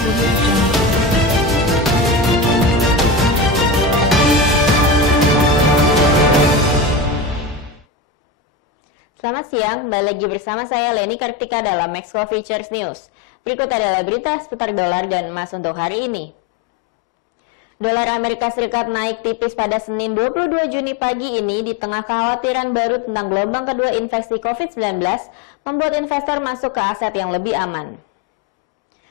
Selamat siang, kembali lagi bersama saya Leni Kartika dalam Maxco Futures News. Berikut adalah berita seputar dolar dan emas untuk hari ini. Dolar Amerika Serikat naik tipis pada Senin 22 Juni pagi ini di tengah kekhawatiran baru tentang gelombang kedua infeksi COVID-19 membuat investor masuk ke aset yang lebih aman.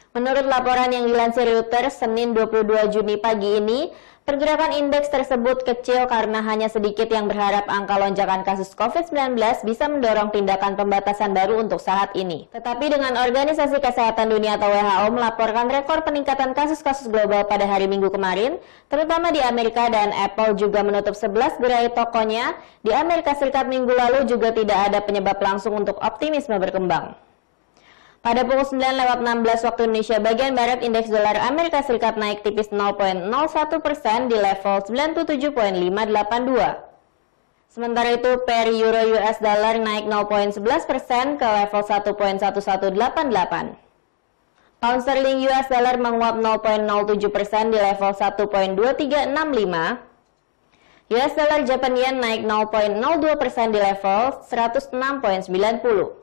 Menurut laporan yang dilansir Reuters, Senin 22 Juni pagi ini, pergerakan indeks tersebut kecil karena hanya sedikit yang berharap angka lonjakan kasus COVID-19 bisa mendorong tindakan pembatasan baru untuk saat ini. Tetapi dengan Organisasi Kesehatan Dunia atau WHO melaporkan rekor peningkatan kasus-kasus global pada hari Minggu kemarin, terutama di Amerika, dan Apple juga menutup 11 gerai tokonya di Amerika Serikat minggu lalu, juga tidak ada penyebab langsung untuk optimisme berkembang. Pada pukul 9:16 waktu Indonesia bagian Barat, indeks dolar Amerika Serikat naik tipis 0,01% di level 97.582. Sementara itu, per euro US dollar naik 0,11% ke level 1.1188. Pound sterling US dollar menguat 0,07% di level 1.2365. US dollar Japan yen naik 0,02% di level 106.90.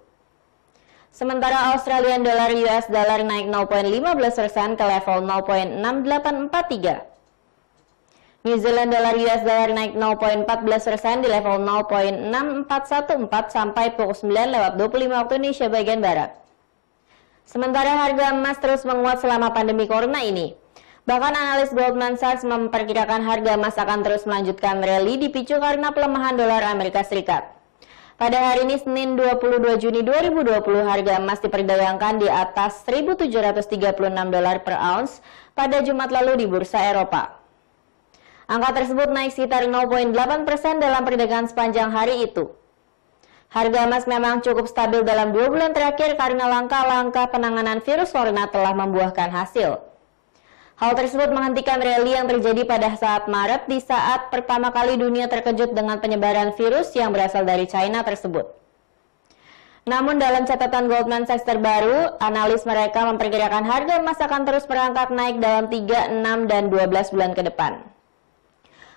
Sementara Australian dollar US dollar naik 0,15% ke level 0,6843. New Zealand dollar US dollar naik 0,14% di level 0,6414 sampai pukul 9:25 waktu Indonesia bagian Barat. Sementara harga emas terus menguat selama pandemi corona ini. Bahkan analis Goldman Sachs memperkirakan harga emas akan terus melanjutkan rally dipicu karena pelemahan dolar Amerika Serikat. Pada hari ini, Senin 22 Juni 2020, harga emas diperdagangkan di atas $1.736 per ounce pada Jumat lalu di bursa Eropa. Angka tersebut naik sekitar 0,8% dalam perdagangan sepanjang hari itu. Harga emas memang cukup stabil dalam 2 bulan terakhir karena langkah-langkah penanganan virus corona telah membuahkan hasil. Hal tersebut menghentikan rally yang terjadi pada saat Maret, di saat pertama kali dunia terkejut dengan penyebaran virus yang berasal dari China tersebut. Namun dalam catatan Goldman Sachs terbaru, analis mereka memperkirakan harga emas akan terus merangkak naik dalam 3, 6, dan 12 bulan ke depan.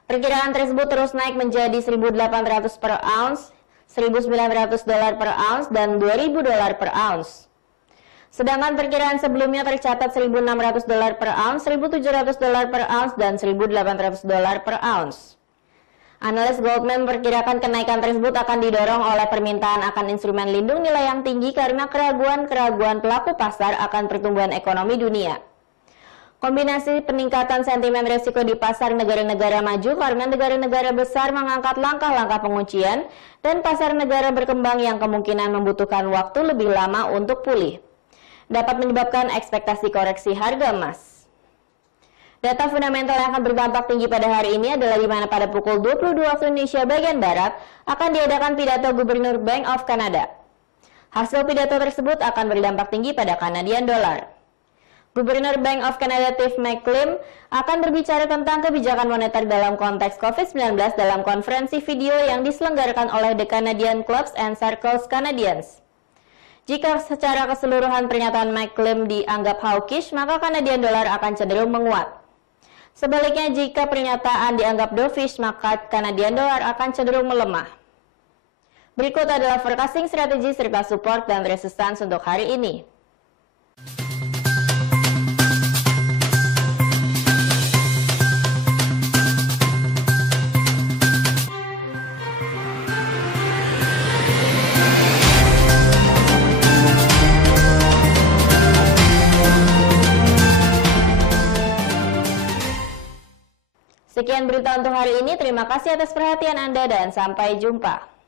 Perkiraan tersebut terus naik menjadi 1.800 per ounce, $1.900 per ounce, dan $2.000 per ounce. Sedangkan perkiraan sebelumnya tercatat $1.600 per ounce, $1.700 per ounce, dan $1.800 per ounce. Analis Goldman memperkirakan kenaikan tersebut akan didorong oleh permintaan akan instrumen lindung nilai yang tinggi karena keraguan-keraguan pelaku pasar akan pertumbuhan ekonomi dunia. Kombinasi peningkatan sentimen risiko di pasar negara-negara maju karena negara-negara besar mengangkat langkah-langkah penguncian dan pasar negara berkembang yang kemungkinan membutuhkan waktu lebih lama untuk pulih, dapat menyebabkan ekspektasi koreksi harga emas. Data fundamental yang akan berdampak tinggi pada hari ini adalah di mana pada pukul 22 waktu Indonesia bagian Barat akan diadakan pidato Gubernur Bank of Canada. Hasil pidato tersebut akan berdampak tinggi pada Canadian dollar. Gubernur Bank of Canada Tiff Macklem akan berbicara tentang kebijakan moneter dalam konteks COVID-19 dalam konferensi video yang diselenggarakan oleh The Canadian Clubs and Circles Canadians. Jika secara keseluruhan pernyataan Macklem dianggap hawkish, maka Canadian dollar akan cenderung menguat. Sebaliknya, jika pernyataan dianggap dovish, maka Canadian dollar akan cenderung melemah. Berikut adalah forecasting strategi serta support dan resistance untuk hari ini. Sekian berita untuk hari ini. Terima kasih atas perhatian Anda dan sampai jumpa.